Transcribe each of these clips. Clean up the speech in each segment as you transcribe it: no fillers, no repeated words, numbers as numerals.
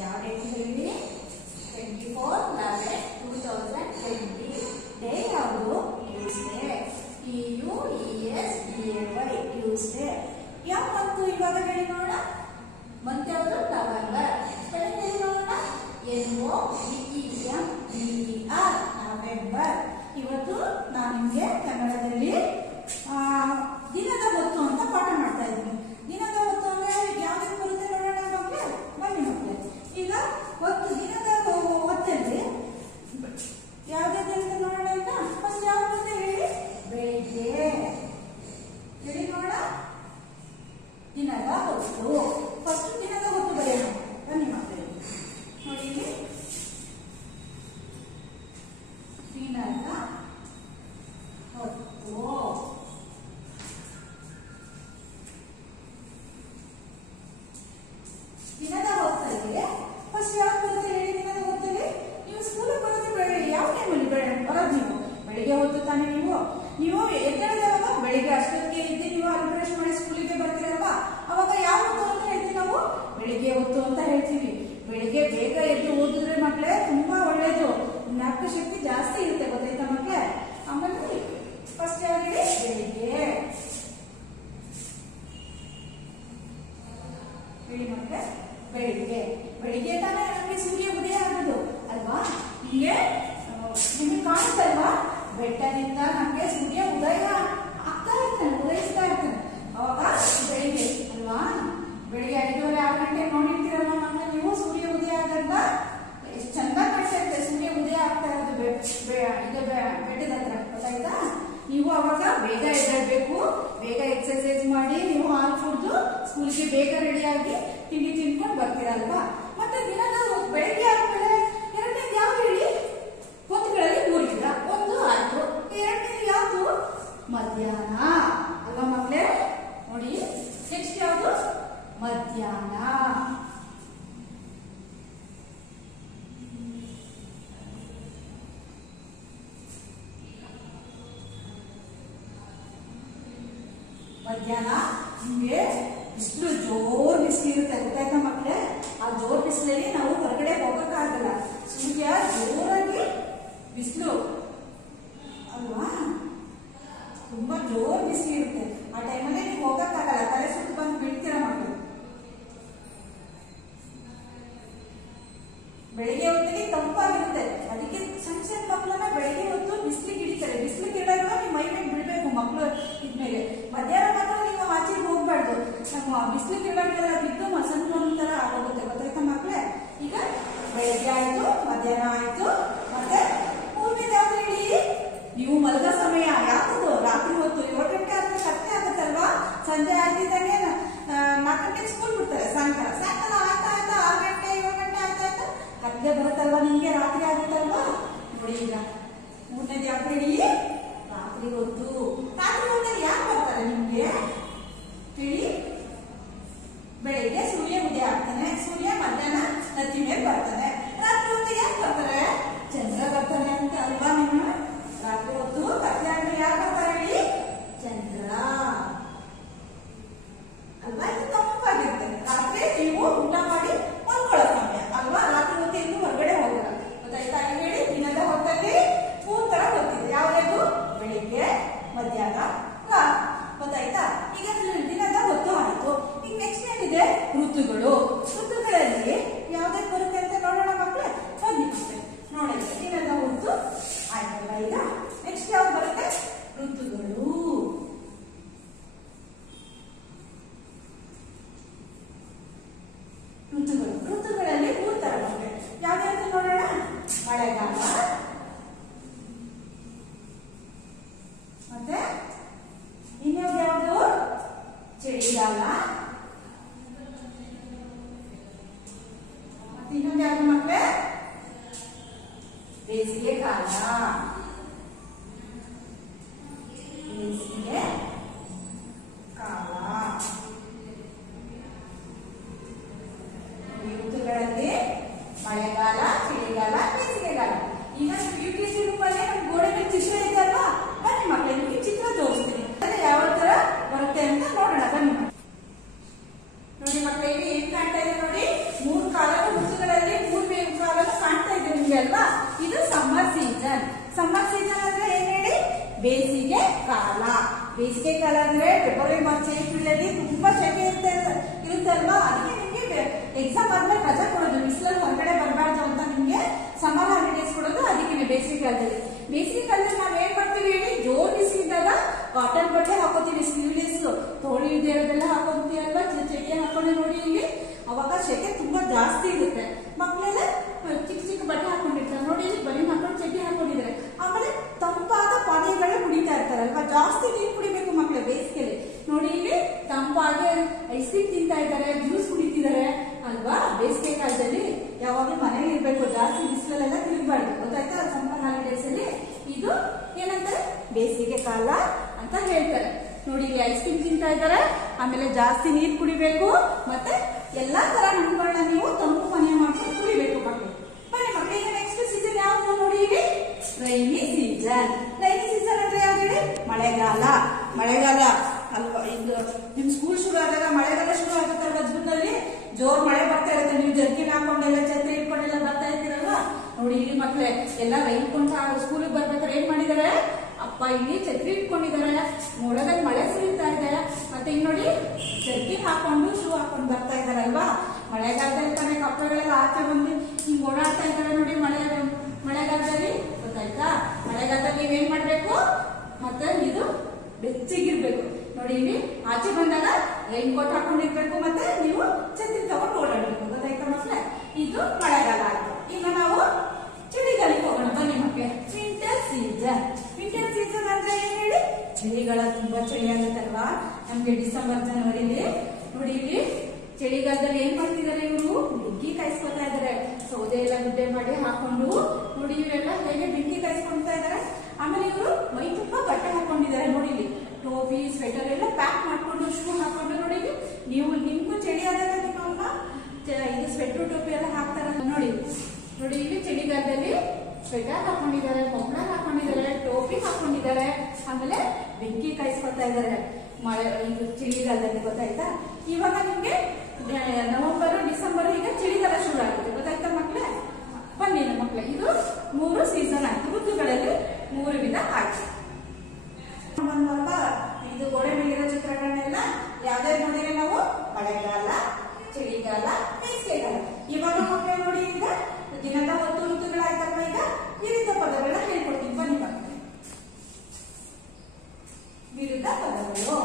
ಯಾವ ಡೇಟ್ ಹೇಳಿ 24/11/2020 ಡೇ ಯಾವುದು ಟ್ಯೂಸ್ಡೇ TUESDAY ಟ್ಯೂಸ್ಡೇ ಯಾವ ಮಂತ್ ಇವಾಗ ಹೇಳಿ ನೋಡೋಣ ಮಂತ್ ಯಾವುದು ನವೆಂಬರ್ ಸ್ಪೆಲ್ಲಿಂಗ್ ಹೇಳಿ ನೋಡೋಣ NOVEMBER ನವೆಂಬರ್ ಇವತ್ತು ನಾನು ನಿಮಗೆ ಕನ್ನಡದಲ್ಲಿ ದಿನದ ಹೊತ್ತು ಅಂತ ಪಾಠ ಮಾಡ್ತಾ ಇದ್ದೀನಿ ದಿನದ ಹೊತ್ತು ಅಂದ್ರೆ ಯಾವ್ದು ಬರುತ್ತೆ ನೋಡೋಣ ಮಕ್ಕಳೇ ಬನ್ನಿ ಮಕ್ಕಳೇ ಈಗ ಹೊತ್ತು ದಿನದ ಹೊತ್ತಲ್ಲಿ ಯಾವ್ದು ಅಂತ ನೋಡೋಣ ಅಂತ ಫಸ್ಟ್ ಯಾವ ಬರುತ್ತೆ ಹೇಳಿ ಬೆಳಿಗ್ಗೆ ಹೇಳಿ ನೋಡೋಣ ದಿನದ ಹೊತ್ತು ಫಸ್ಟ್ ದಿನದ ಹೊತ್ತು ಬರೆಯೋಣ ಬನ್ನಿ ಮಕ್ಕಳೇ ನೋಡಿ ಇಲ್ಲಿ ದಿನದ ಹೊತ್ತು ದಿನದ ಹೊತ್ತಲ್ಲಿ ಫಸ್ಟ್ ಯಾವ್ದು ಬರುತ್ತೆ ಹೇಳಿ ದಿನದ ಹೊತ್ತಲ್ಲಿ ನೀವು ಸ್ಕೂಲಿಗೆ ಬರೋದು ಯಾವ ಟೈಮಲ್ಲಿ ಬರೋದು ನೀವು ಬೆಳಿಗ್ಗೆ ಹೊತ್ತು ತಾನೆ ನೀವು ಎದ್ದೇಳದವಾಗ ಬೆಳಿಗ್ಗೆ ಅಷ್ಟೊತ್ತಿಗೆ ಇದ್ದು ನೀವು ಅಲ್ಲಿ ಬ್ರಷ್ ಮಾಡಿ ಸ್ಕೂಲಿಗೆ ಬರ್ತೀರಲ್ವಾ ಅವಾಗ ಯಾವ ಹೊತ್ತು ಅಂತ ಹೇಳ್ತೀವಿ ನಾವು ಬೆಳಿಗ್ಗೆ ಹೊತ್ತು ಅಂತ ಹೇಳ್ತೀವಿ ಬೆಳಿಗ್ಗೆ ಬೇಗ ಎದ್ದು ಓದಿದ್ರೆ ಮಕ್ಕಳೇ ತುಂಬಾ ಒಳ್ಳೇದು ಜ್ಞಾಪಕ ಶಕ್ತಿ ಜಾಸ್ತಿ ಇರುತ್ತೆ ಗೊತ್ತಾಯ್ತಾ ಮಕ್ಕಳೇ ಆಮೇಲೆ ಫಸ್ಟ್ ಯಾರು ಹೇಳಿ ಬೆಳಿಗ್ಗೆ ಹೇಳಿ ಮಕ್ಕಳೇ ಬೆಳಿಗ್ಗೆ ಬೆಳಿಗ್ಗೆ ತಾನೇ ನಮಗೆ ಸೂರ್ಯ ಉದಯ ಆಗೋದು ಅಲ್ವಾ ಹೀಗೆ ನಿಮಗೆ ಕಾಣುತ್ತಲ್ವಾ ಬೆಟ್ಟದಿಂದ ನಮಗೆ ಸೂರ್ಯ ಉದಯ ಆಗ್ತಾ ಇರ್ತಾನೆ ಉದಯಿಸ್ತಾ ಇರ್ತಾನೆ ಅವಾಗ ಬೆಳಿಗ್ಗೆ ಅಲ್ವಾ ಬೆಳಿಗ್ಗೆ 5:30-6 ಗಂಟೆ ನೋಡಿರ್ತೀರಲ್ವ ಮಕ್ಕಳು ನೀವು ಸೂರ್ಯ ಉದಯ ಆಗೋದ್ನ ಎಷ್ಟು ಚಂದ ಕಾಣಿಸ್ತಾ ಇರುತ್ತೆ ಸೂರ್ಯ ಉದಯ ಆಗ್ತಾ ಇರೋದು ಬೆಟ್ಟದ ಹತ್ರ ಗೊತ್ತಾಯ್ತಾ ನೀವು ಅವಾಗ ಬೇಗ ಎದ್ದೇಳಬೇಕು ಬೇಗ ಎಕ್ಸರ್ಸೈಸ್ ಮಾಡಿ ನೀವು ಹಾಲು ಕುಡಿದು ಸ್ಕೂಲ್ಗೆ ಬೇಗ ರೆಡಿಯಾಗಿ ತಿಂಡಿ ತಿನ್ಕೊಂಡು ಬರ್ತೀರಲ್ವಾ ಮತ್ತೆ ದಿನದ ಬೆಳಿಗ್ಗೆ ಆದ್ಮೇಲೆ ಎರಡನೇದು ಯಾವ್ದು ಹೇಳಿ ಹೊತ್ತುಗಳಲ್ಲಿ 3 ವಿಧ ಒಂದು ಆಯ್ತು ಎರಡನೇದು ಯಾವುದು ಮಧ್ಯಾಹ್ನ ಅಲ್ವಾ ಮಕ್ಕಳೇ ನೋಡಿ ನೆಕ್ಸ್ಟ್ ಯಾವುದು ಮಧ್ಯಾಹ್ನ ಮಧ್ಯಾಹ್ನ ನಿಮಗೆ ಬಿಸಿಲು ಜೋರ್ ಬಿಸಿಲು ಇರುತ್ತೆ ಗೊತ್ತಾಯ್ತಾ ಮಕ್ಕಳೇ ಆ ಜೋರ್ ಬಿಸಿಲಲ್ಲಿ ನಾವು ಹೊರಗಡೆ ಹೋಗಕ್ಕಾಗಲ್ಲ ಸೂರ್ಯ ಜೋರಾಗಿ ಬಿಸಿಲು ಅಲ್ವಾ ತುಂಬಾ ಜೋರ್ ಬಿಸಿಲು ಇರುತ್ತೆ ಆ ಟೈಮಲ್ಲಿ ನೀವು ಹೋಗಕ್ಕಾಗಲ್ಲ ತಲೆ ಸುತ್ತು ಬಂದು ಬಿಡ್ತೀರ ಮಕ್ಕಳು ಬೆಳಿಗ್ಗೆ ಹೊತ್ತಲ್ಲಿ ತಂಪಾಗಿರುತ್ತೆ ಅದಕ್ಕೆ ಸಣ್ಣ ಸಣ್ಣ ಮಕ್ಕಳನ್ನ ಬೆಳಿಗ್ಗೆ ಹೊತ್ತು ಬಿಸಿಲಿಗೆ ಹಿಡಿತಾರೆ ಬಿಸಿಲಿಗೆ ಇಡೋದ್ರಿಂದ ನೀವು ಮೈ ಮೇಲೆ ಬಿಡ್ಬೇಕು ಮಕ್ಕಳು ಇದ್ಮೇಲೆ ಮಧ್ಯಾಹ್ನ ಮಾತ್ರ ನೀವು ಆಚೆಗೆ ಹೋಗ್ಬಾರ್ದು ನಮ್ಮ ಬಿಸಿಲಿಗೆ ಇಡೋದ್ರೆಲ್ಲ ಬಿದ್ದು ಸಣ್ಣ ಒಂಥರ ಆಗೋಗುತ್ತೆ ಗೊತ್ತಾಯ್ತಾ ಮಕ್ಕಳೇ ಈಗ ಬೆಳಿಗ್ಗೆ ಆಯ್ತು ಮಧ್ಯಾಹ್ನ ಆಯ್ತು ಮತ್ತೆ ಮೂರನೇದು ಯಾವ್ದು ಹೇಳಿ ನೀವು ಮಲಗೋ ಸಮಯ ಯಾವ್ದು ರಾತ್ರಿ ಹೊತ್ತು 7 ಗಂಟೆ ಆದ್ರೆ ಕತ್ತೆ ಆಗುತ್ತಲ್ವಾ ಸಂಜೆ ಆಗ್ತಿದ್ದಂಗೆ 4 ಗಂಟೆಗೆ ಸ್ಕೂಲ್ ಬಿಡ್ತಾರೆ ಸಾಯಂಕಾಲ ಆಗ್ತಾ ಆಯ್ತಾ 6 ಗಂಟೆ 7 ಗಂಟೆ ಆಗ್ತಾ ಆಯ್ತಾ ಕತ್ತೆ ಬರುತ್ತಲ್ವಾ ನಿಮ್ಗೆ ರಾತ್ರಿ ಆಗುತ್ತಲ್ವಾ ನೋಡಿ ಈಗ ಮೂರನೇದು ಯಾವ್ದು ಹೇಳಿ ರಾತ್ರಿ ಹೊತ್ತು ಯಾಕೆ ಬರ್ತಾರೆ ನಿಮ್ಗೆ ಹೇಳಿ ಬೆಳಿಗ್ಗೆ ಸೂರ್ಯ ಉದಯ ಆಗ್ತಾನೆ ಸೂರ್ಯ ಮಧ್ಯಾಹ್ನ ನದಿ ಮೇಲೆ ಬರ್ತಾನೆ ರಾತ್ರಿ ಹೊತ್ತು ಯಾಕೆ ಬರ್ತಾರೆ ಚಂದ್ರ ಬರ್ತಾನೆ ಅಂತ ಅಲ್ವಾ ನಿಮ್ಮ ರಾತ್ರಿ ಹೊತ್ತು ಕತ್ತೆ ಅಂದ್ರೆ ಯಾರು ಬರ್ತಾರೆ ಹೇಳಿ ಚಂದ್ರ ಅಲ್ವಾ ಇದು ತಂಪಾಗಿರುತ್ತೆ ರಾತ್ರಿ ನೀವು ಊಟ ಮಾಡಿ ಮಲ್ಕೊಳ್ಳೋ ಸಮಯ ಅಲ್ವಾ ರಾತ್ರಿ ಹೊತ್ತು ಎಲ್ಲೂ ಹೊರಗಡೆ ಹೋಗಲ್ಲ ಗೊತ್ತಾಯ್ತಾ ಹೇಳಿ ದಿನದ ಹೊತ್ತಲ್ಲಿ 3 ತರ ಗೊತ್ತಿದೆ ಯಾವ್ದು ಬೆಳಿಗ್ಗೆ ಮಧ್ಯಾಹ್ನ ಗೊತ್ತಾಯ್ತಾ ಈಗ ದಿನದ ಹೊತ್ತು ಆಯ್ತು ಈಗ ನೆಕ್ಸ್ಟ್ ಏನಿದೆ ಋತುಗಳಲ್ಲಿ ಯಾವ್ದಕ್ಕೆ ಬರುತ್ತೆ ಅಂತ ನೋಡೋಣ ಮಕ್ಕಳೇ ಬನ್ನಿ ನೋಡಿ ದಿನದ ಹೊತ್ತು ಆಯ್ತಲ್ಲ ಈಗ ನೆಕ್ಸ್ಟ್ ಯಾವ್ದು ಬರುತ್ತೆ ಋತುಗಳು ಋತುಗಳಲ್ಲಿ 3 ತರ ಬರುತ್ತೆ ಯಾವ್ದು ನೋಡೋಣ ಮಳೆಗಾಲ ಮತ್ತೆ ಇನ್ಯಾವ್ದು ಚಳಿಗಾಲ ಮತ್ತೆ ಇನ್ನೊಂದು ಯಾವ್ದು ಮಕ್ಕಳೇ ಬೇಸಿಗೆ ಕಾಲ ಬೇಸಿಗೆ ಕಾಲ ಋತುಗಳಲ್ಲಿ ಮಳೆಗಾಲ ಚಳಿಗಾಲ ಬೇಸಿಗೆಗಾಲ ಈಗ UPSC ರೂಪಲ್ಲಿ ನಮ್ಮ ಗೋಡೆ ಮೇಲೆ ಚಿತ್ರ ಇದೆ ಅಲ್ವಾ ಬನ್ನಿ ಮಕ್ಕಳೇ ನಿಮಗೆ ಚಿತ್ರ ತೋರಿಸ್ತೀನಿ ಯಾವ ತರ ಬರುತ್ತೆ ಅಂತ ನೋಡೋಣ ಬನ್ನಿ ಬೇಸಿಗೆ ಕಾಲ ಅಂದ್ರೆ ಫೆಬ್ರವರಿ ಮಾರ್ಚ್ ಏಪ್ರಿಲ್ ಅಲ್ಲಿ ತುಂಬಾ ಸೆಕೆ ಇರುತ್ತೆ ಅಲ್ವಾ. ಅದಕ್ಕೆ ನಿಮ್ಗೆ ಎಕ್ಸಾಮ್ ಆದ್ಮೇಲೆ ರಜಾ ಕೊಡೋದು, ಬಿಸಿಲಲ್ಲಿ ಹೊರಗಡೆ ಬರಬಾರ್ದು ಅಂತ ನಿಮ್ಗೆ ಸಮ್ಮರ್ ಹಾಲಿಡೇಸ್ ಕೊಡೋದು. ಅದಕ್ಕೆ ಬೇಸಿಗೆ ಕಾಲದಲ್ಲಿ ನಾವ್ ಏನ್ ಮಾಡ್ತೀವಿ ಹೇಳಿ, ಜೋರ್ ಬಿಸಿಲಿದ್ದಾಗ ಕಾಟನ್ ಬಟ್ಟೆ ಹಾಕೋತೀವಿ, ಸ್ಲೀವ್ಲೆಸ್ ತೋಳಿ ಇರೋದೆಲ್ಲ ಹಾಕೋತೀವಿ ಅಲ್ವಾ, ಚಡ್ಡಿ ಹಾಕೊಂಡೆ ನೋಡಿ ಇಲ್ಲಿ. ಅವಾಗ ಸೆಕೆ ತುಂಬಾ ಜಾಸ್ತಿ ಇರುತ್ತೆ. ಮಕ್ಕಳೆಲ್ಲ ಚಿಕ್ಕ ಚಿಕ್ಕ ಬಟ್ಟೆ ಹಾಕೊಂಡಿರ್ತಾರೆ ನೋಡಿ, ಇಲ್ಲಿ ಬರೀ ಹಾಕೊಂಡು ಚಡ್ಡಿ ಹಾಕೊಂಡಿದ್ದಾರೆ. ಆಮೇಲೆ ತಂಪಾದ ಪಾನೀಯಗಳನ್ನ ಕುಡಿತಾ ಇರ್ತಾರಲ್ವಾ, ಜಾಸ್ತಿ ನೀರು ಕುಡಿಬೇಕು ಮಕ್ಕಳು ಬೇಸಿಗೆಯಲ್ಲಿ. ನೋಡಿ ಇಲ್ಲಿ ತಂಪಾಗಿ ಐಸ್ ಕ್ರೀಮ್ ತಿಂತಾ ಇದ್ದಾರೆ, ಜ್ಯೂಸ್ ಕುಡಿತಿದ್ದಾರೆ ಅಲ್ವಾ. ಬೇಸಿಗೆ ಕಾಲದಲ್ಲಿ ಯಾವಾಗಲೂ ಮನೇಲಿ ಇರ್ಬೇಕು, ಜಾಸ್ತಿ ಬಿಸಿಲಲ್ಲೆಲ್ಲ ತಿರುಗಬಾರ್ದು, ಗೊತ್ತಾಯ್ತಾ. ಸಮ್ಮರ್ ಹಾಲಿಡೇಸ್ ಅಲ್ಲಿ ಇದು ಏನಂತಾರೆ, ಬೇಸಿಗೆ ಕಾಲ ಅಂತ ಹೇಳ್ತಾರೆ. ನೋಡಿ ಇಲ್ಲಿ ಐಸ್ ಕ್ರೀಮ್ ತಿಂತಾ ಇದ್ದಾರೆ, ಆಮೇಲೆ ಜಾಸ್ತಿ ನೀರು ಕುಡಿಬೇಕು, ಮತ್ತೆ ಎಲ್ಲಾ ತರ ಹಣ್ಣುಗಳನ್ನ ನೀವು ತಂಪು ಪಾನೀಯ ಮಾಡ್ಕೊಂಡು ಕುಡಿಬೇಕು ಮಕ್ಕಳು. ಬನ್ನಿ ಮಕ್ಕಳಿಗೆ ನೆಕ್ಸ್ಟ್ ಸೀಸನ್ ಯಾವ್ದು ನೋಡಿ ಇಲ್ಲಿ, ರೈನಿ ಸೀಸನ್. ರೈನಿ ಸೀಸನ್ ಅಂದ್ರೆ ಯಾವ್ದು ಹೇಳಿ, ಮಳೆಗಾಲ ಅಲ್ವಾ. ಇದು ನಿಮ್ ಸ್ಕೂಲ್ ಶುರು ಆದಾಗ ಮಳೆಗಾಲ ಶುರು ಆಗುತ್ತಲ್ವಾ, ಜೂನ್ನಲ್ಲಿ ಜೋರ್ ಮಳೆ ಬರ್ತಾ ಇರುತ್ತೆ. ನೀವು ಜರ್ಕಿನ್ ಹಾಕೊಂಡೆಲ್ಲ ಛತ್ರಿ ಇಟ್ಕೊಂಡೆಲ್ಲ ಬರ್ತಾ ಇರ್ತೀರಲ್ವಾ. ನೋಡಿ ಇಲ್ಲಿ ಮಕ್ಕಳೇ ಎಲ್ಲ ರೈನ್ ಕೊಂಡ ಸ್ಕೂಲಿಗೆ ಬರ್ಬೇಕಾದ್ರೆ ಏನ್ ಮಾಡಿದಾರೆ, ಅಪ್ಪ ಇಲ್ಲಿ ಛತ್ರಿ ಇಟ್ಕೊಂಡಿದ್ದಾರೆ, ಮೋಡದಲ್ಲಿ ಮಳೆ ಸುರಿತಾ ಇದೆ. ಮತ್ತೆ ಇಲ್ಲಿ ನೋಡಿ ಜರ್ಕಿನ್ ಹಾಕೊಂಡು ಶೂ ಹಾಕೊಂಡು ಬರ್ತಾ ಇದಾರಲ್ವಾ. ಮಳೆಗಾಲದಲ್ಲಿ ತಾನೇ ಕಪ್ಪೆಗಳೆಲ್ಲ ಆಚೆ ಬಂದು ಹಿಂಗ್ ಓಡಾಡ್ತಾ ಇದ್ದಾರೆ ನೋಡಿ ಮಳೆಗಾಲದಲ್ಲಿ, ಗೊತ್ತಾಯ್ತಾ. ಮಳೆಗಾಲದಲ್ಲಿ ನೀವೇನ್ ಮಾಡ್ಬೇಕು, ಮತ್ತೆ ಇದು ಬೆಚ್ಚಗಿರ್ಬೇಕು. ನೋಡಿ ಇಲ್ಲಿ ಆಚೆ ಬಂದಾಗ ರೈನ್ ಕೋಟ್ ಹಾಕೊಂಡಿರ್ಬೇಕು, ಮತ್ತೆ ನೀವು ಛತ್ರಿ ತಗೊಂಡು ಓಡಾಡ್ಬೇಕು, ಗೊತ್ತಾಯ್ತಾ ಮಕ್ಕಳೇ. ಇದು ಮಳೆಗಾಲ ಆಯ್ತು. ಈಗ ನಾವು ಚಳಿಗಾಲಕ್ಕೆ ಹೋಗೋಣ ಬನ್ನಿ ಮಕ್ಕಳೇ. ವಿಂಟರ್ ಸೀಸನ್ ಅಂದ್ರೆ ಏನ್ ಹೇಳಿ, ಚಳಿಗಾಲ ತುಂಬಾ ಚಳಿ ಆಗುತ್ತಲ್ವಾ ನಮ್ಗೆ ಡಿಸೆಂಬರ್ ಜನವರಿಲಿ. ನೋಡಿ ಇಲ್ಲಿ ಚಳಿಗಾಲದಲ್ಲಿ ಏನ್ ಮಾಡ್ತಿದ್ದಾರೆ ಇವರು, ಬೆಂಕಿ ಕಾಯಿಸ್ಕೊತಾ ಇದಾರೆ. ಸೌದೆ ಎಲ್ಲ ಗುಡ್ಡೆ ಮಾಡಿ ಹಾಕೊಂಡು ನೋಡಿ ಇವರೆಲ್ಲ ಹೇಗೆ ಬೆಂಕಿ ಕಾಯಿಸ್ಕೊಳ್ತಾ ಇದಾರೆ. ಆಮೇಲೆ ಇವರು ಮೈ ತುಂಬಾ ಬಟ್ಟೆ ಹಾಕೊಂಡಿದ್ದಾರೆ ನೋಡಿ ಇಲ್ಲಿ, ಟೋಪಿ ಸ್ವೆಟರ್ ಎಲ್ಲ ಪ್ಯಾಕ್ ಮಾಡ್ಕೊಂಡು ಶೂ ಹಾಕೊಂಡು ನೋಡಿ. ನೀವು ನಿಮ್ಗೂ ಚಳಿ ಆದಾಗ ನಿಮ್ಮಮ್ಮ ಇದು ಸ್ವೆಟರ್ ಟೋಪಿ ಎಲ್ಲ ಹಾಕ್ತಾರಲ್ಲ ನೋಡಿ. ನೋಡಿ ಇಲ್ಲಿ ಚಳಿಗಾಲದಲ್ಲಿ ಸ್ವೆಟರ್ ಹಾಕೊಂಡಿದ್ದಾರೆ, ಮಫ್ಲರ್ ಹಾಕೊಂಡಿದ್ದಾರೆ, ಟೋಪಿ ಹಾಕೊಂಡಿದ್ದಾರೆ, ಆಮೇಲೆ ಬೆಂಕಿ ಕಾಯಿಸ್ಕೊತಾ ಇದ್ದಾರೆ ಇದು ಚಳಿಗಾಲದಲ್ಲಿ, ಗೊತ್ತಾಯ್ತಾ. ಇವಾಗ ನಿಮ್ಗೆ ನವೆಂಬರ್ ಡಿಸೆಂಬರ್ ಈಗ ಚಳಿಗಾಲ ಶುರು ಆಗುತ್ತೆ, ಗೊತ್ತಾಯ್ತಾ ಮಕ್ಕಳೇ. ಬನ್ನಿ ಮಕ್ಕಳೇ, ಇದು 3 ಸೀಸನ್ ಆಯ್ತು, ಋತುಗಳಲ್ಲಿ 3 ವಿಧ ಆಯ್ತು. ಇದು ಗೋಡೆ ಮೇಲಿರೋ ಚಿತ್ರಗಳನ್ನೆಲ್ಲ ಯಾವ್ಯಾವ ನೋಡಿದ್ರೆ ನಾವು, ಮಳೆಗಾಲ, ಚಳಿಗಾಲ, ಬೇಸಿಗೆಗಾಲ. ಇವಾಗ ಮಕ್ಕಳೇ ನೋಡಿ, ಈಗ ದಿನದ 10 ಋತುಗಳಾಯ್ತಲ್ವ. ಈಗ ವಿವಿಧ ಪದಗಳನ್ನ ಹೇಳ್ಕೊಡ್ತೀನಿ ಬನ್ನಿ ಮಕ್ಕಳೇ. ವಿವಿಧ ಪದಗಳು,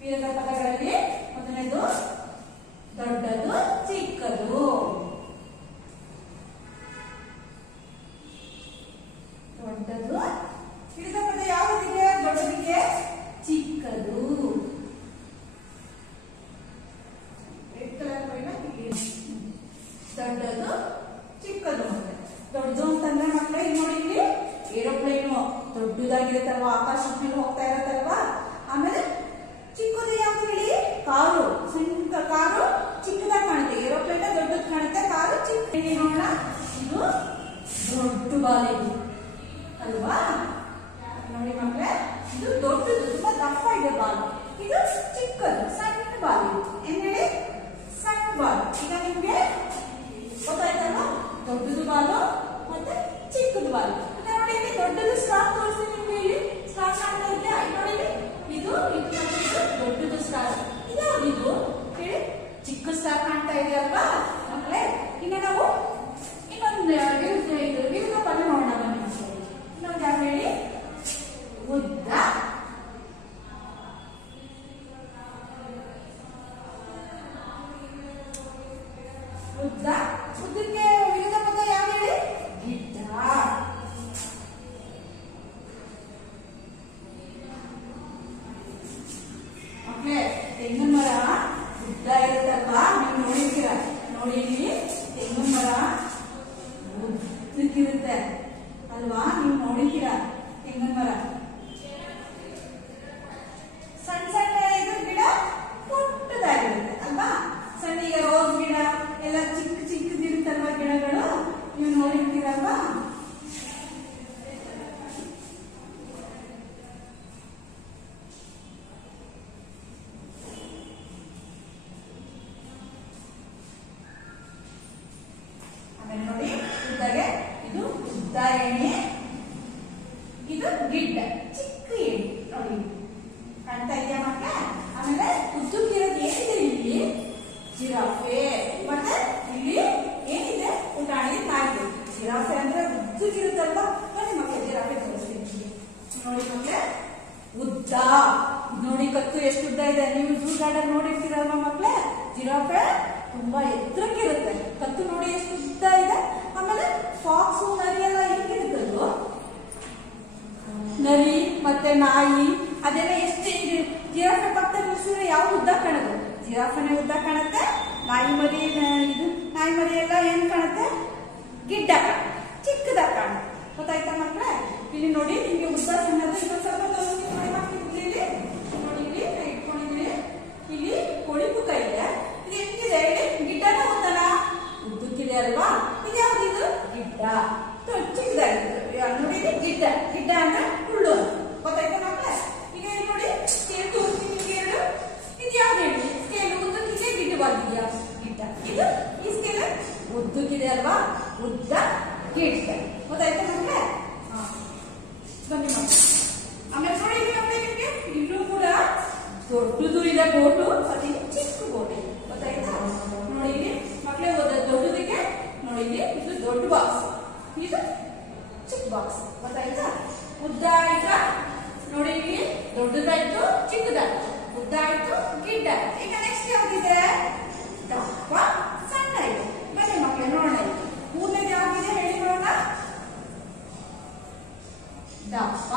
ವಿವಿಧ ಪದಗಳಲ್ಲಿ ಮೊದಲನೇದು ದೊಡ್ಡದು, ಚಿಕ್ಕದು. ದೊಡ್ಡದು ವಿವಿಧ ಪದ ಯಾವುದಿದೆ, ದೊಡ್ಡದಿಗೆ, ಚಿಕ್ಕದು. ರೆಡ್ ಕಲರ್ ದೊಡ್ಡದು, ಚಿಕ್ಕದು. ದೊಡ್ಡದು ಅಂತಂದ್ರೆ ಮಕ್ಕಳೇ ನೋಡಿ ಇಲ್ಲಿ ಏರೋಪ್ಲೇನು ದೊಡ್ಡದಾಗಿರುತ್ತಲ್ವಾ, ಆಕಾಶದ ಮೇಲೆ ಹೋಗ್ತಾ ಇರತ್ತಲ್ವಾ. ಆಮೇಲೆ ಚಿಕ್ಕದು ಯಾವ್ದು ಹೇಳಿ, ಕಾರು. ಕಾರು ಚಿಕ್ಕದಾಗಿ ಕಾಣುತ್ತೆ, ಏರೋಪ್ಲೇನ್ ದೊಡ್ಡದು ಕಾಣುತ್ತೆ, ಕಾರು ಚಿಕ್ಕ. ನೋಡೋಣ, ಇದು ದೊಡ್ಡ ಬಾಲಿಗೆ ಅಲ್ವಾ. ನೋಡಿ ಮಕ್ಕಳೇ, ಇದು ದೊಡ್ಡದು ತುಂಬಾ ದಪ್ಪ ಇದೆ ಬಾಲ್. ಇದು ಚಿಕ್ಕದು ಸಣ್ಣ ಬಾಲ್. ಏನ್ ಹೇಳಿ, ಸಣ್ಣ ಬಾಲ್. ಈಗ ನಿಮ್ಗೆ ಗೊತ್ತಾಯ್ತಲ್ವಾ, ದೊಡ್ಡದು ಬಾಲು ಮತ್ತೆ ಚಿಕ್ಕದು ಬಾಲು. ನೋಡಿ ಇಲ್ಲಿ ದೊಡ್ಡದು ಸ್ಟಾರ್ ತೋರಿಸ್ತೀನಿ ನಿಮ್ಗೆ. ಇಲ್ಲಿ ಸ್ಟಾರ್ ಕಾಣ್ತಾ ಇದೆ ನೋಡಿ, ಇದು ದೊಡ್ಡದು ಸ್ಟಾರ್. ಇದು ಹೇಳಿ ಚಿಕ್ಕ ಸ್ಟಾರ್ ಕಾಣ್ತಾ ಇದೆ ಅಲ್ವಾ ಮಕ್ಕಳೇ. ಇನ್ನು ನಾವು ಇನ್ನೊಂದು ವಿವಿಧ ಪದ ನೋಡೋಣ ಬನ್ನಿ. ಇನ್ನೊಂದು ಯಾವ ಹೇಳಿ, ಉದ್ದ, ಉದ್ದ. ಉದ್ದಕ್ಕೆ ವಿವಿಧ ಪದ ಯಾವ ಹೇಳಿ, ಗಿಡ್ಡ. ಮಕ್ಕಳೇ ತೆಂಗಿನ ಮರ ಉದ್ದ ಇರುತ್ತಲ್ವಾ, ನೀವು ನೋಡಿರ್ತೀರ. ನೋಡಿ ಇಲ್ಲಿ ತೆಂಗಿನ ಮರ ಉದ್ದಕ್ಕಿರುತ್ತೆ ಅಲ್ವಾ, ನೀವು ನೋಡಿರ್ತೀರ ತೆಂಗಿನ ಮರ. ಸಣ್ಣ ಸಣ್ಣ ಇದು ಗಿಡ ಪುಟ್ಟದಾಗಿರುತ್ತೆ ಅಲ್ವಾ. ಸಣ್ಣ ಈಗ ರೋಸ್ ಗಿಡ ಎಲ್ಲ ಚಿಕ್ಕ ಚಿಕ್ಕದಿರುತ್ತಲ್ವಾ ಗಿಡಗಳು, ನೀವು ನೋಡಿರ್ತೀರಲ್ವಾ. ಜಿರಾಫೆ. ಮತ್ತೆ ಇಲ್ಲಿ ಏನಿದೆ ಪುಟಾಣಿ ನಾಯಿ. ಜಿರಾಫೆ ಅಂದ್ರೆ ಉದ್ದಕ್ಕಿರುತ್ತಲ್ವಾ? ಬನ್ನಿ ಮಕ್ಕಳೇ ಜಿರಾಫೆ ತೋರಿಸ್ತೀನಿ. ನೋಡಿ ಮಕ್ಕಳೇ, ಉದ್ದ ನೋಡಿ, ಕತ್ತು ಎಷ್ಟು ಉದ್ದ ಇದೆ. ನೀವು ಝೂ ಗಾರ್ಡನ್ ನೋಡಿರ್ತೀರಲ್ವಾ ಮಕ್ಕಳೇ? ಜಿರಾಫೆ ತುಂಬಾ ಎತ್ತರಕ್ಕಿರುತ್ತೆ. ಕತ್ತು ನೋಡಿ ಎಷ್ಟು ಉದ್ದ ಇದೆ. ಆಮೇಲೆ ಫಾಕ್ಸು ನರಿ ಎಲ್ಲ ಹೆಂಗಿರುತ್ತಲ್ವ, ನರಿ ಮತ್ತೆ ನಾಯಿ ಅದೆಲ್ಲ ಎಷ್ಟು ಜಿರಾಫೆ ಪಕ್ಕದಲ್ಲಿ ನಿಲ್ಸಿದ್ರೆ ಯಾವ್ದು ಉದ್ದ ಕಾಣುದು? ಜಿರಾಫೆನೇ ಉದ್ದ ಕಾಣುತ್ತೆ. ನಾಯಿ ಮರಿ ನಾಯಿ ಮರಿ ಎಲ್ಲ ಏನ್ ಕಾಣುತ್ತೆ? ಗಿಡ್ಡ ಕಾಣುತ್ತೆ, ಚಿಕ್ಕದಾಗ ಕಾಣುತ್ತೆ. ಗೊತ್ತಾಯ್ತಾ ಮಕ್ಕಳೇ? ಇಲ್ಲಿ ನೋಡಿ, ನಿಮ್ಗೆ ಉದ್ದ ಸಣ್ಣದು ಇನ್ನೊಂದು ಸ್ವಲ್ಪ ತೋರಿಸ್ತೀನಿ ನೋಡಿ ಮಕ್ಕಳು. ಇಲ್ಲಿ ನೋಡಿ, ಇಲ್ಲಿ ಇಟ್ಕೊಂಡಿದ್ವಿ. ಇಲ್ಲಿ ಕೊಳಿಪು ಕೈ ಇದೆ. ಇದು ಎಷ್ಟಿದೆ ಹೇಳಿ? ಗಿಡ್ಡನ ಉದ್ದನ? ಉದ್ದಕ್ಕಿದೆ ಅಲ್ವಾ? ಇದು ಯಾವ್ದು? ಇದು ಗಿಡ್ಡ. ಚಿಕ್ಕದಾಗಿತ್ತು ನೋಡಿ, ಗಿಡ್ಡ. ಗಿಡ್ಡ ಅಂದ್ರೆ ಹುಳ್ಳು. ಗೊತ್ತಾಯ್ತಾ ಮಕ್ಕಳೇ? ಈಗ ನೋಡಿ, ಸ್ಕೇಲ್ ತೋರಿಸ್ತೀನಿ ಎರಡು. ಇದು ಯಾವ್ದು ಹೇಳಿ? ಸ್ಕೇಲ್ ಉದ್ದಕ್ಕಿದೆ, ಗಿಡ್ಡವಾಗಿದೆಯಾ? ಗಿಡ್ಡ. ಇದು ಈ ಸ್ಕೇಲ್ ಉದ್ದಕ್ಕಿದೆ ಅಲ್ವಾ? ಉದ್ದ, ಗಿಡ್ಡ. ಗೊತ್ತಾಯ್ತಾ ಮಕ್ಕಳೇ? ಬನ್ನಿ ಮಕ್ಕಳು. ಆಮೇಲೆ ನೋಡಿ ಮಕ್ಕಳೇ, ನಿಮ್ಗೆ ಇಲ್ಲೂ ಕೂಡ ದೊಡ್ಡದು ಇದೆ ಬೋಟು, ಅದೇ ಚಿಕ್ಕ ಬೋಟ್. ಗೊತ್ತಾಯ್ತಾ? ನೋಡಿ ಇಲ್ಲಿ ಮಕ್ಕಳೇ, ದೊಡ್ಡದಕ್ಕೆ ನೋಡಿ, ಇಲ್ಲಿ ಇದು ದೊಡ್ಡ ಬಾಕ್ಸ್, ಇದು ಚಿಕ್ಕ ಬಾಕ್ಸ್. ಗೊತ್ತಾಯ್ತಾ? ಉದ್ದ ಆಯ್ತಾ? ನೋಡಿ, ಇಲ್ಲಿ ದೊಡ್ಡದಾಯ್ತು, ಚಿಕ್ಕದಾಯ್ತು, ಉದ್ದ ಆಯ್ತು, ಗಿಡ್ಡ. ಈಗ ನೆಕ್ಸ್ಟ್ ಯಾವ್ದಿದೆ? ದಪ್ಪ, ಸಣ್ಣ ಇದೆ. ಬನ್ನಿ ಮಕ್ಕಳೇ ನೋಡೋಣ. ಮೂರನೇದು ಯಾವ್ದಿದೆ ಹೇಳಿ ನೋಡೋಣ. ದಪ್ಪ,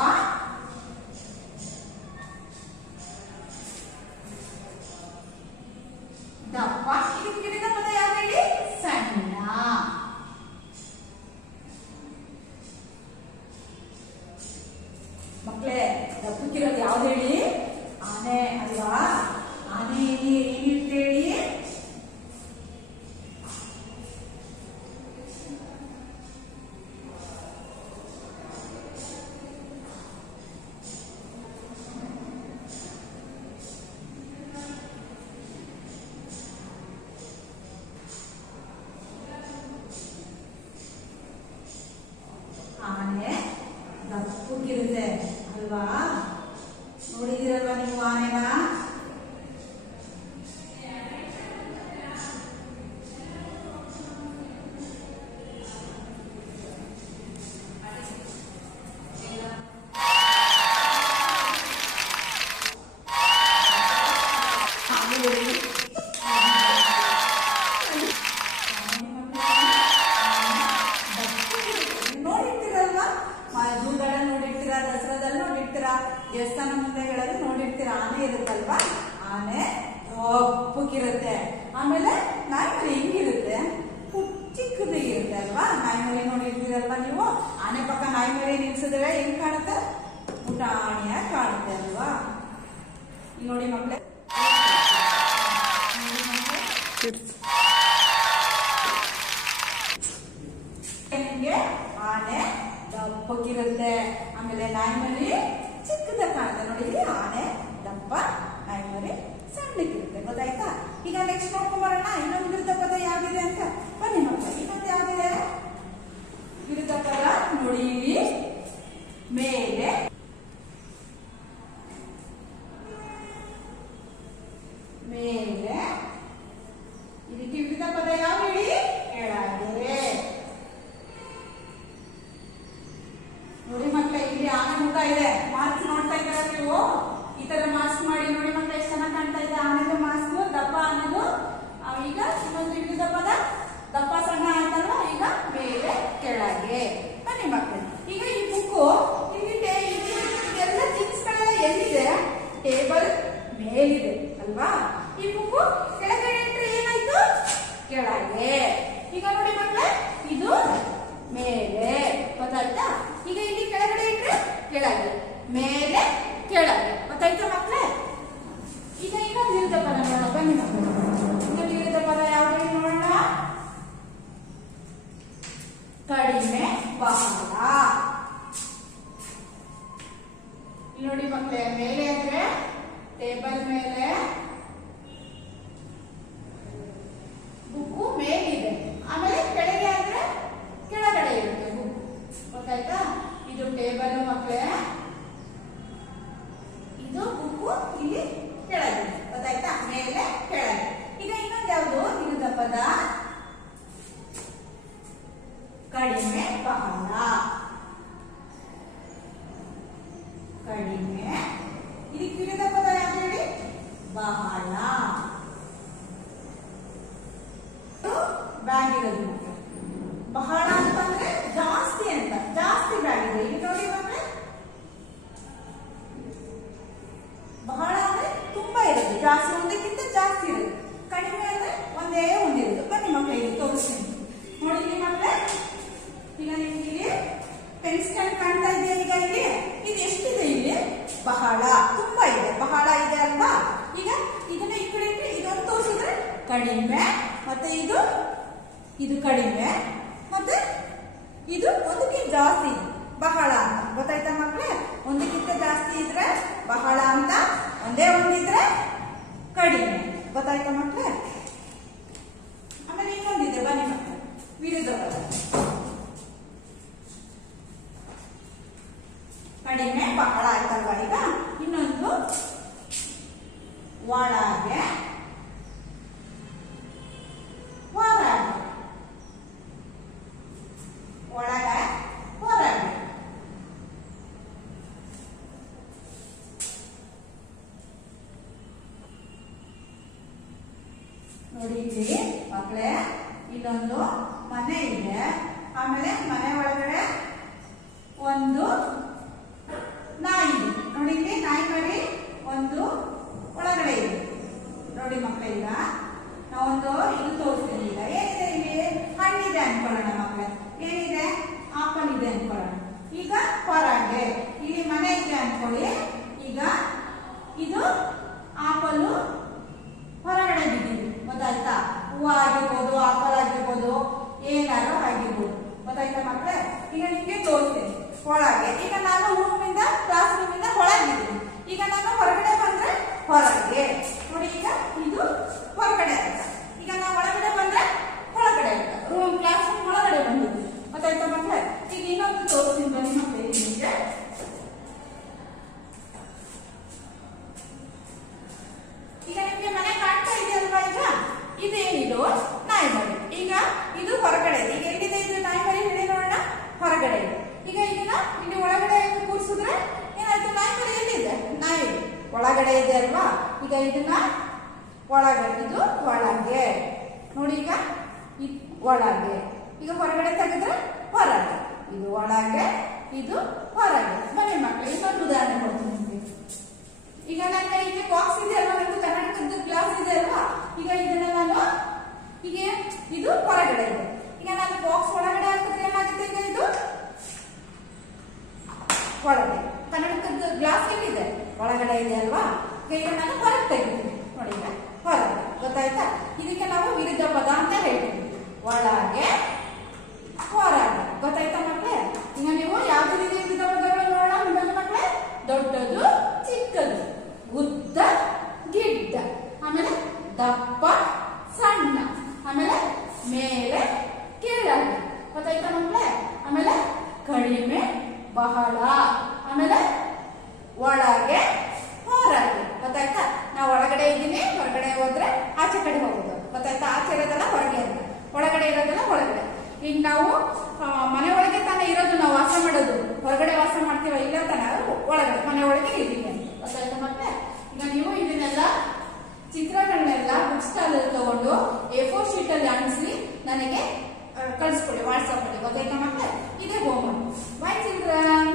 ದಪ್ಪ. ಇದಕ್ಕೆ ವಿರುದ್ಧ ಪದ ಯಾವ್ದು ಹೇಳಿ? ಸಣ್ಣ. ಮಕ್ಕಳೇ, ದಪ್ಪಕ್ಕಿರೋದು ಯಾವ್ದು ಹೇಳಿ? ಆನೆ ಅಲ್ವಾ? ಆನೆ ಏನಿರುತ್ತೆ ಹೇಳಿ? ಆನೆ ದಪ್ಪಕ್ಕಿರುತ್ತೆ ಅಲ್ವಾ? ನೋಡಿದಿರಲ್ವಾ ನೀವು ಆನೆನ? ದೇವಸ್ಥಾನ ಮುಂದೆಗಳಲ್ಲಿ ನೋಡಿರ್ತೀರ, ಆನೆ ಇರುತ್ತಲ್ವಾ? ಆನೆ ದಪ್ಪಕ್ಕಿರುತ್ತೆ. ಆಮೇಲೆ ನಾಯಿ ಮರಿ ಹೆಂಗಿರುತ್ತೆ? ಚಿಕ್ಕದಾಗಿರುತ್ತೆ ಅಲ್ವಾ? ನಾಯಿ ಮರಿ ನೋಡಿರ್ತೀರಲ್ವಾ ನೀವು? ಆನೆ ಪಕ್ಕ ನಾಯಿ ಮರಿ ನಿಲ್ಸಿದ್ರೆ ಹೆಂಗ್ ಕಾಣುತ್ತೆ? ಪುಟಾಣಿಯಾಗಿ ಕಾಣುತ್ತೆ ಅಲ್ವಾ? ನೋಡಿ ಮಕ್ಕಳೇ, ನಿಮ್ಗೆ ಆನೆ ದಪ್ಪಕ್ಕಿರುತ್ತೆ. ಆಮೇಲೆ ನಾಯಿ ಮರಿ ಚಿಕ್ಕದಾಗಿ ಕಾಣುತ್ತೆ. ನೋಡಿ, ಆನೆ ದಪ್ಪ, ನಾಯಿ ಮರಿ ಸಣ್ಣಕ್ಕಿರುತ್ತೆ. ಗೊತ್ತಾಯ್ತಾ? ಈಗ ನೆಕ್ಸ್ಟ್ ನೋಡ್ಕೊಂಬರೋಣ ಇನ್ನೊಂದು ವಿರುದ್ಧ ಪದ ಯಾವ್ದಿದೆ ಅಂತ. ಬನ್ನಿ ಮಕ್ಕಳು, ಇನ್ನೊಂದು ಯಾವ್ದಿದೆ ವಿರುದ್ಧ ಪದ? ನೋಡಿ, ಇಲ್ಲಿ ಮೇಲೆ, ಮೇಲೆ. ಇದಕ್ಕೆ ವಿರುದ್ಧ ಪದ ಯಾವ ಹೇಳಿ? ಕೆಳಗೆ. ನೋಡಿ ಮಕ್ಕಳೇ, ಇಲ್ಲಿ ಆನೆ ಮುಖ ಇದೆ. ಮಾಸ್ಕ್ ನೋಡ್ತಾ ಇದ್ದೀರಾ ನೀವು? ಈ ತರ ಮಾಸ್ಕ್ ಮಾಡಿ ನೋಡಿ ಮಕ್ಕಳೇ, ಎಷ್ಟು ಚೆನ್ನಾಗಿ ಕಾಣ್ತಾ ಇದೆ ಆನೆದು ಮಾಸ್ಕ್. ದಪ್ಪ ಆನೆದು. ಈಗ ಇನ್ನೊಂದು ವಿರುದ್ಧ ಪದ ದಪ್ಪ ಸಣ್ಣ ಆಯ್ತಲ್ವಾ? ಈಗ ಮೇಲೆ, ಕೆಳಗೆ. ಬನ್ನಿ ಮಕ್ಕಳೇ, ಈಗ ಈ ಬುಕ್ಕು ಇಲ್ಲಿ ಎಲ್ಲ ಥಿಂಗ್ಸ್ಗಳೆಲ್ಲ ಎಲ್ಲಿದೆ? ಟೇಬಲ್ ಮೇಲಿದೆ ಅಲ್ವಾ? ಈ ಬುಕ್ಕು ಕೆಳಗಡೆ ಇಟ್ಟರೆ ಏನಾಯ್ತು? ಕೆಳಗೆ. ಈಗ ನೋಡಿ ಮಕ್ಕಳೇ, ಇದು ಮೇಲೆ. ಗೊತ್ತಾಯ್ತಾ? ಈಗ ಇಲ್ಲಿ ಕೆಳಗಡೆ ಇಟ್ಟರೆ ಕೆಳಗೆ, ಮೇಲೆ, ಕೆಳಗೆ. ಗೊತ್ತಾಯ್ತಾ ಮಕ್ಕಳೇ? ಈಗ ಇನ್ನೊಂದು ವಿರುದ್ಧ ಪದ ನೋಡೋಣ. ಬನ್ನಿ ಮಕ್ಕಳು, ಇನ್ನೊಂದು ವಿರುದ್ಧ ಪದ ಯಾವ್ದು ನೋಡೋಣ. ಕಡಿಮೆ, ಬಹಳ. ನೋಡಿ ಮಕ್ಕಳೇ, ಮೇಲೆ ಅಂದ್ರೆ ಟೇಬಲ್ ಮೇಲೆ, ಬುಕ್ಕು ಮೇಲಿದೆ. ಆಮೇಲೆ ಕೆಳಗೆ ಅಂದ್ರೆ ಕೆಳಗಡೆ ಇರುತ್ತೆ ಬುಕ್. ಗೊತ್ತಾಯ್ತಾ? ಇದು ಟೇಬಲ್ ಮಕ್ಕಳೇ, ಇದು ಬುಕ್ಕು ಇಲ್ಲಿ ಕೆಳಗೆ. ಗೊತ್ತಾಯ್ತಾ? ಮೇಲೆ, ಕೆಳಗೆ. ಪದ ಕಡಿಮೆ ಬಹಳ. ಕಡಿಮೆ. ಇದಕ್ಕೆ ವಿರುದ್ಧ ಪದ ಯಾಕೆ ಹೇಳಿ? ಬಹಳ. ಬ್ಯಾಗ್ ಇರೋದು ಬಹಳ ಅಂತಂದ್ರೆ ಜಾಸ್ತಿ ಅಂತ, ಜಾಸ್ತಿ ಬ್ಯಾಗ್ ಇದೆ. ಇಲ್ಲಿ ನೋಡಿ ಮಕ್ಕಳೇ, ಬಹಳ ಅಂದ್ರೆ ತುಂಬಾ ಇರುತ್ತೆ, ಜಾಸ್ತಿ ಒಂದಕ್ಕಿಂತ ಜಾಸ್ತಿ ಇರುತ್ತೆ. ಕಡಿಮೆ ಅಂದ್ರೆ ಒಂದೇ ಒಂದಿರುತ್ತೆ. ಬನ್ನಿ ಮಕ್ಕಳಿಗೆ ತೋರಿಸ್ತೀನಿ ನೋಡಿ. ಇಲ್ಲಿ ಮಕ್ಕಳೇ, ಈಗ ನಿಮ್ಗೆ ಪೆನ್ ಸ್ಟ್ಯಾಂಡ್ ಕಾಣ್ತಾ ಇದೆಯಾ? ಈಗ ಇಲ್ಲಿ ಇದು ಎಷ್ಟಿದೆ? ಇಲ್ಲಿ ಬಹಳ ತುಂಬಾ ಇದೆ, ಬಹಳ ಇದೆ ಅಲ್ವಾ? ಈಗ ಇದನ್ನ ಈ ಕಡೆ ಇಟ್ಟು ಇದೊಂದು ತೋರಿಸಿದ್ರೆ ಕಡಿಮೆ, ಮತ್ತೆ ಇದು ಕಡಿಮೆ, ಮತ್ತೆ ಇದು ಒಂದಕ್ಕಿಂತ ಜಾಸ್ತಿ ಇದೆ ಬಹಳ ಅಂತ. ಗೊತ್ತಾಯ್ತಾ ಮಕ್ಕಳೇ? ಒಂದಕ್ಕಿಂತ ಜಾಸ್ತಿ ಇದ್ರೆ ಬಹಳ ಅಂತ, ಒಂದೇ ಒಂದಿದ್ರೆ ಕಡಿಮೆ. ಗೊತ್ತಾಯ್ತಾ ಮಕ್ಕಳೇ? ಆಮೇಲೆ ಇನ್ನೊಂದಿದೆ, ಬನ್ನಿ ಮಕ್ಕಳೇ, ವಿರುದ್ಧ ಪದ. ಕಡಿಮೆ ಬಹಳ ಆಯ್ತಲ್ವಾ? ಈಗ ಇನ್ನೊಂದು ಒಳಗೆ ಹೊರಗೆ. ಒಳಗೆ ಹೊರಗೆ. ನೋಡಿ ಇಲ್ಲಿ ಮಕ್ಕಳೇ, ಇಲ್ಲೊಂದು ಮನೆ ಇದೆ, ಆಮೇಲೆ ಮನೆ ಒಳಗಡೆ ಒಂದು ನಾಯಿ ಇದೆ. ನೋಡಿ ಇಲ್ಲಿ ನಾಯಿ ಮರಿ ಒಂದು ಒಳಗಡೆ ಇದೆ. ನೋಡಿ ಮಕ್ಕಳೇ, ಈಗ ನಾವೊಂದು ಇದು ತೋರಿಸ್ತೀನಿ. ಈಗ ಏನಿದೆ? ಇಲ್ಲಿ ಹಣ್ಣಿದೆ ಅನ್ಕೊಳ್ಳೋಣ ಮಕ್ಕಳೇ. ಏನಿದೆ? ಆಪಲ್ ಇದೆ ಅನ್ಕೊಳ್ಳೋಣ. ಈಗ ಹೊರಗೆ ಇಲ್ಲಿ ಮನೆ ಇದೆ ಅನ್ಕೊಳ್ಳಿ. ಈಗ ಇದು ಆಪಲ್ ಹೊರಗಡೆ ಬಿದ್ದಿದೆ. ಗೊತ್ತಾಯ್ತಾ? ಹೂವು ಆಗಿರ್ಬೋದು, ಆಪಲ್ ಆಗಿರ್ಬೋದು, ಏನಾದ್ರು ಆಗಿರ್ಬೋದು. ಗೊತ್ತಾಯ್ತಾ ಮಕ್ಕಳೇ? ಈಗ ನಿಮ್ಗೆ ತೋರಿಸ್ತೀನಿ ಒಳಗೆ. ಈಗ ನಾನು ರೂಮಿಂದ, ಕ್ಲಾಸ್ ರೂಮಿಂದ ಹೊರಗಿದ್ದೀನಿ. ಈಗ ನಾನು ಹೊರಗಡೆ ಬಂದ್ರೆ ಹೊರಗೆ. ನೋಡಿ, ಈಗ ಇದು ಹೊರಗಡೆ ಆಯ್ತಾ? ಈಗ ನಾವು ಒಳಗಡೆ ಬಂದ್ರೆ ಒಳಗಡೆ ಆಯ್ತಾ? ರೂಮ್, ಕ್ಲಾಸ್ ರೂಮ್ ಒಳಗಡೆ ಬಂದಿದ್ವಿ. ಗೊತ್ತಾಯ್ತಾ ಮಕ್ಕಳೇ? ಈಗ ಇನ್ನೊಂದು ತೋರಿಸ್ತೀನಿ ಬನ್ನಿ ಮಕ್ಕಳೇ. ನಿಮಗೆ ಈಗ ನಿಮ್ಗೆ ಮನೆ ಕಾಣ್ತಾ ಇದೆಯಲ್ವಾ? ಈಗ ಇದೇನಿದು? ನಾಯಿ ಮರಿ. ಈಗ ಇದು ಹೊರಗಡೆ ಇದೆ. ಈಗ ಎಲ್ಲಿದೆ ಇದು ನಾಯಿ ಮರಿ? ಹೇಳಿ ನೋಡೋಣ. ಹೊರಗಡೆ ಇದೆ. ಈಗ ಇದನ್ನ ಇಲ್ಲಿ ಒಳಗಡೆ ಕೂರಿಸಿದ್ರೆ ಏನಾಯ್ತು? ನಾಯಿ ಮರಿ ಎಲ್ಲಿದೆ? ನಾಯಿ ಒಳಗಡೆ ಇದೆ ಅಲ್ವಾ? ಈಗ ಇದನ್ನ ಒಳಗಡೆ, ಇದು ಒಳಗೆ. ನೋಡಿ, ಈಗ ಒಳಗೆ. ಈಗ ಹೊರಗಡೆ ತೆಗೆದ್ರೆ ಹೊರಗೆ. ಇದು ಒಳಗೆ, ಇದು ಹೊರಗೆ. ಬನ್ನಿ ಮಕ್ಕಳು, ಇನ್ನೊಂದು ಉದಾಹರಣೆ ಕೊಡ್ತೀನಿ ನಿಮಗೆ. ಈಗ ನನ್ನ ಇಲ್ಲಿ ಬಾಕ್ಸ್ ಇದೆ ಅಲ್ವಾ? ನಂದು ಕನ್ನಡಕದ ಗ್ಲಾಸ್ ಇದೆ ಅಲ್ವಾ? ಈಗ ಇದನ್ನ ನಾನು ಹೀಗೆ, ಇದು ಹೊರಗಡೆ ಇದೆ. ಈಗ ನಾನು ಬಾಕ್ಸ್ ಒಳಗಡೆ ಹಾಕಿದ್ರೆ ಏನಾಗುತ್ತೆ? ಈಗ ಇದು ಒಳಗೆ. ಕನ್ನಡಕದ ಗ್ಲಾಸ್ ಎಲ್ಲಿದೆ? ಒಳಗಡೆ ಇದೆ ಅಲ್ವಾ? ಈಗ ನಾನು ಹೊರಗೆ ತೆಗಿತೀನಿ. ನೋಡಿ, ಈಗ ಹೊರಗೆ. ಗೊತ್ತಾಯ್ತಾ? ಇದಕ್ಕೆ ನಾವು ವಿರುದ್ಧ ಪದ ಅಂತ ಹೇಳ್ತೀವಿ. ಒಳಗೆ ಹೊರಗೆ. ಗೊತ್ತಾಯ್ತಾ ಮಕ್ಕಳೇ? ಈಗ ನೀವು ಯಾವ್ದು ರೀತಿ ವಿರುದ್ಧ ಪದಗಳು ನೋಡೋಣ ಮಕ್ಕಳೇ? ದೊಡ್ಡದು, ಚಿಕ್ಕದು, ಉದ್ದ, ಗಿಡ್ಡ, ಆಮೇಲೆ ದಪ್ಪ, ಸಣ್ಣ, ಆಮೇಲೆ ಮೇಲೆ, ಕೆಳಗೆ. ಗೊತ್ತಾಯ್ತಾ ಮಕ್ಕಳೇ? ಆಮೇಲೆ ಕಡಿಮೆ, ಬಹಳ, ಆಮೇಲೆ ಒಳಗೆ, ಹೊರಗೆ. ಗೊತ್ತಾಯ್ತಾ? ನಾವು ಒಳಗಡೆ ಇದ್ದೀನಿ, ಹೊರಗಡೆ ಹೋದ್ರೆ ಆಚೆ ಕಡೆ ಹೋಗೋದು. ಗೊತ್ತಾಯ್ತಾ? ಆಚೆ ಇರೋದಲ್ಲ ಹೊರಗೆ ಅಂತ, ಒಳಗಡೆ ಇರೋದಲ್ಲ ಒಳಗಡೆ. ಈಗ ನಾವು ಮನೆ ಒಳಗೆ ತಾನೇ ಇರೋದು, ನಾವು ವಾಸ ಮಾಡೋದು. ಹೊರಗಡೆ ವಾಸ ಮಾಡ್ತೀವ? ಇಲ್ಲ ತಾನೆ, ಒಳಗಡೆ ಮನೆ ಒಳಗೆ ಇದ್ದೀವಿ. ಗೊತ್ತಾಯ್ತಾ ಮತ್ತೆ? ಈಗ ನೀವು ಇದನ್ನೆಲ್ಲ ಚಿತ್ರಗಳನ್ನೆಲ್ಲ ಬುಕ್ ಸ್ಟಾಲ್ ಅಲ್ಲಿ ತಗೊಂಡು A4 ಶೀಟ್ ಅಲ್ಲಿ ಅಂಟಿಸಿ ನನಗೆ ಕಳಿಸ್ಕೊಡಿ ವಾಟ್ಸ್ಆಪ್ ಅಲ್ಲಿ. ಗೊತ್ತಾಯ್ತಾ ಮಕ್ಕಳೇ? ಇದೇ ಹೋಮ್ವರ್ಕ್. By children.